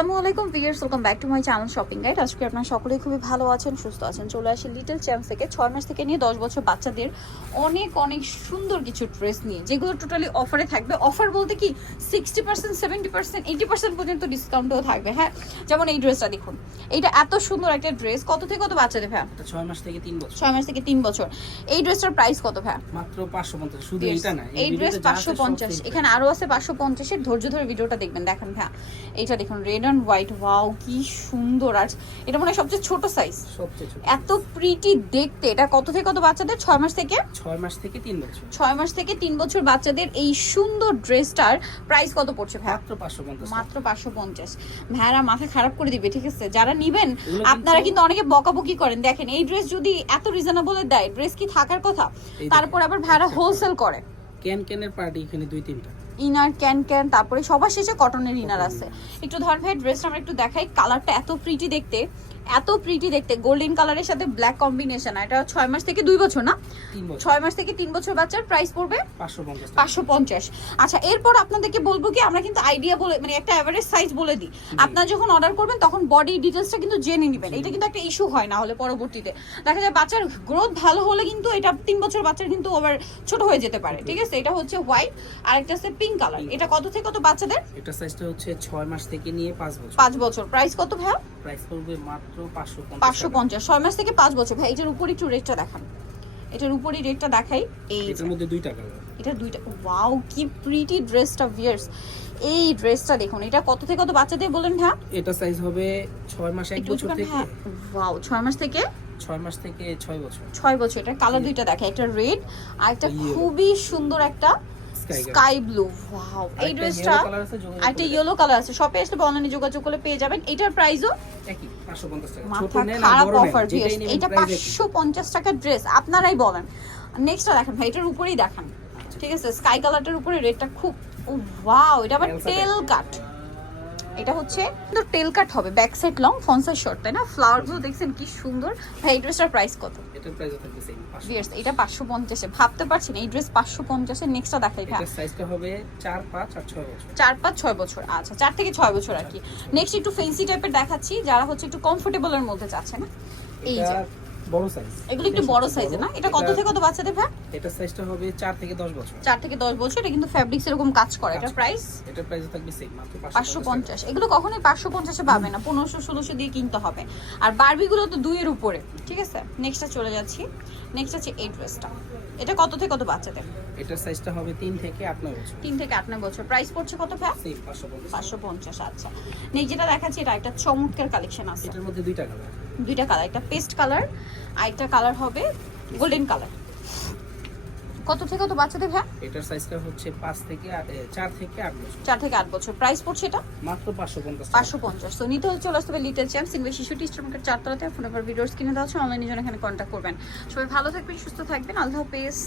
আসসালামু আলাইকুম viewers, welcome back to my channel shopping guide. আজকে আপনারা সকলেই খুবই ভালো আছেন, সুস্থ আছেন। চলে আসি লিটল চ্যাম্পস থেকে 6 মাস থেকে নিয়ে 10 বছর বাচ্চাদের অনেক অনেক সুন্দর কিছু ড্রেস নিয়ে, যেগুলো টোটালি অফারে থাকবে। অফার বলতে কি 60%, 70%, 80% পর্যন্ত ডিসকাউন্টও থাকবে। হ্যাঁ, যেমন এই ড্রেসটা দেখুন, এইটা এত সুন্দর একটা ড্রেস। কত থেকে কত বাচ্চাদের ভাই? 6 মাস থেকে 3 বছর। 6 মাস থেকে 3 বছর। এই ড্রেসটার প্রাইস কত ভাই? মাত্র 550। শুধু এটা না, এই ড্রেস 550। এখানে আরো আছে 550 এর। ধৈর্য ধরে ভিডিওটা দেখবেন। দেখেন ভাই, এইটা দেখুন, রেড এন্ড হোয়াইট। ওয়াও, কি সুন্দর। আর এটা মনে হয় সবচেয়ে ছোট সাইজ, সবচেয়ে ছোট। এত প্রিটি দেখতে। এটা কত থেকে কত বাচ্চাদের? 6 মাস থেকে 6 মাস থেকে 3 বছর। 6 মাস থেকে 3 বছর বাচ্চাদের এই সুন্দর ড্রেসটার প্রাইস কত পড়ছে ভাই? মাত্র 550। মাত্র 550। ভাইরা মাথা খারাপ করে দিবে, ঠিক আছে? যারা নিবেন আপনারা কিন্তু অনেকে বকাবকি করেন। দেখেন, এই ড্রেস যদি এত রিজনেবলে দেয়, ড্রেস কি থাকার কথা? তারপর আবার ভাইরা হোলসেল করে। ক্যানের পার্টি এখানে 2-3টা ইনার ক্যান, তারপরে সবার শেষে কটনের ইনার আছে। একটু ধর ভাই, ড্রেসটা আমরা একটু দেখাই। কালারটা এত প্রিটি দেখতে, এত প্রিটি দেখতে। গোল্ডেন কালারের সাথে ব্ল্যাক কম্বিনেশন। এটা 6 মাস থেকে 2 বছর না, 6 মাস থেকে 3 বছর বাচ্চার প্রাইস পড়বে 550। আচ্ছা, এরপর আপনাদেরকে বলবো কি, আমরা কিন্তু আইডিয়া বলে, মানে একটা এভারেজ সাইজ বলে দিই। আপনারা যখন অর্ডার করবেন তখন বডি ডিটেলসটা কিন্তু জেনে নেবেন। এটা কিন্তু একটা ইস্যু হয়, না হলে পরবর্তীতে দেখা যায় বাচ্চার গ্রোথ ভালো হলে কিন্তু এটা 3 বছর বাচ্চার কিন্তু আবার ছোট হয়ে যেতে পারে, ঠিক আছে? এটা হচ্ছে হোয়াইট আর একটা হচ্ছে পিঙ্ক কালার। এটা কত থেকে কত বাচ্চাদের? এটা সাইজটা হচ্ছে 6 মাস থেকে নিয়ে 5 বছর। 5 বছর। প্রাইস কত ভাই? প্রাইস পড়বে মাত্র 550। 550। 6 মাস থেকে 5 বছর। ভাই, এটার উপরে একটু রেটটা দেখান। এটার উপরেই রেটটা দেখাই। এই এটার মধ্যে দুইটা কালার। এটা দুইটা। ওয়াও, কি প্রিটি ড্রেসটা ভিউয়ার্স। এই ড্রেসটা দেখুন, এটা কত থেকে কত বাচ্চাদের বলেন ভাই? এটা সাইজ হবে 6 মাস 1 বছর থেকে। ওয়াও, 6 মাস থেকে 6 মাস থেকে 6 বছর। 6 বছর। এটা কালার দুইটা দেখে, একটা রেড আর একটা খুবই সুন্দর একটা স্কাই ব্লু। ওয়াও, এই ড্রেসটা একটা ইয়েলো কালার আছে। শপে আসলে অনলাইনে যোগাযোগ করলে পেয়ে যাবেন। এটার প্রাইসও একই 550 টাকা। মাথা খারাপ অফার ভিউয়ার্স। এটা 550 টাকার ড্রেস, আপনারাই বলেন। নেক্সটটা দেখেন ভাই, এটার উপরেই দেখান, ঠিক আছে? স্কাই কালারটার উপরে রেডটা খুব ওয়াও। এটা আবার টেল কাট। এটা হচ্ছে কিন্তু টেল কাট হবে, back side long, front side short, তাই না? ফ্লাওয়ার গুলো দেখছেন কি সুন্দর। ভাই, এই ড্রেসটার প্রাইস কত? এটার প্রাইস থাকবে সেম 550। এটা 550 এ। ভাবতে পারছেন এই ড্রেস 550 এ? নেক্সটটা দেখাই ভাই। এটার সাইজটা হবে 4, 5 আর 6 বছর। 4, 5, 6 বছর। আচ্ছা, 4 থেকে 6 বছর আর কি। নেক্সট একটু ফ্যান্সি টাইপের দেখাচ্ছি, যারা হচ্ছে একটু কমফোর্টেবল এর মধ্যে চাচ্ছে না। এই যে বড় সাইজ, এগুলো একটু বড় সাইজে না? এটা কত থেকে কত বাচ্চাদের ভাই? এটা সাইজটা হবে 4 থেকে 10 বছর। 4 থেকে 10 বছর। এটা কিন্তু ফ্যাব্রিক্স এরকম কাজ করে। এটা প্রাইস? এটা প্রাইস থাকবে সেম মাত্র 550। এগুলো কখনোই 550 এ পাবে না, 1500 1600 দিয়ে কিনতে হবে। আর বারবি গুলো তো 2 এর উপরে, ঠিক আছে? নেক্সটটা চলে যাচ্ছি। নেক্সট আছে এই ড্রেসটা। এটা কত থেকে কত বাচ্চাদের? এটা সাইজটা হবে 3 থেকে 8 বছর। 3 থেকে 8 বছর। প্রাইস পড়ছে কত ভাই? সেম 550। 550। আচ্ছা, নেক্সট যেটা দেখাচ্ছি, এটা একটা চমৎকার কালেকশন আছে। এটার মধ্যে দুইটা কালার। দুইটা কালার, একটা পেস্ট কালার আর একটা কালার হবে গোল্ডেন কালার। কত থেকে কত বাচ্চাদের ভাই? এটার সাইজটা হচ্ছে 4 থেকে 8 বছর। 4 থেকে 8 বছর। প্রাইস পড়ছে এটা মাত্র 550। 550। তো নিতে হলে চলে আসতে হবে লিটল চ্যাম্পস, ইনভে শিশু টিস্টার মার্কেট 4 তলাতে। ফোন নাম্বার ভিডিওস কিনে দেওয়া আছে, অনলাইনে জন্য এখানে কন্ট্যাক্ট করবেন। সবাই ভালো থাকবেন, সুস্থ থাকবেন। আল্লাহ হাফেজ।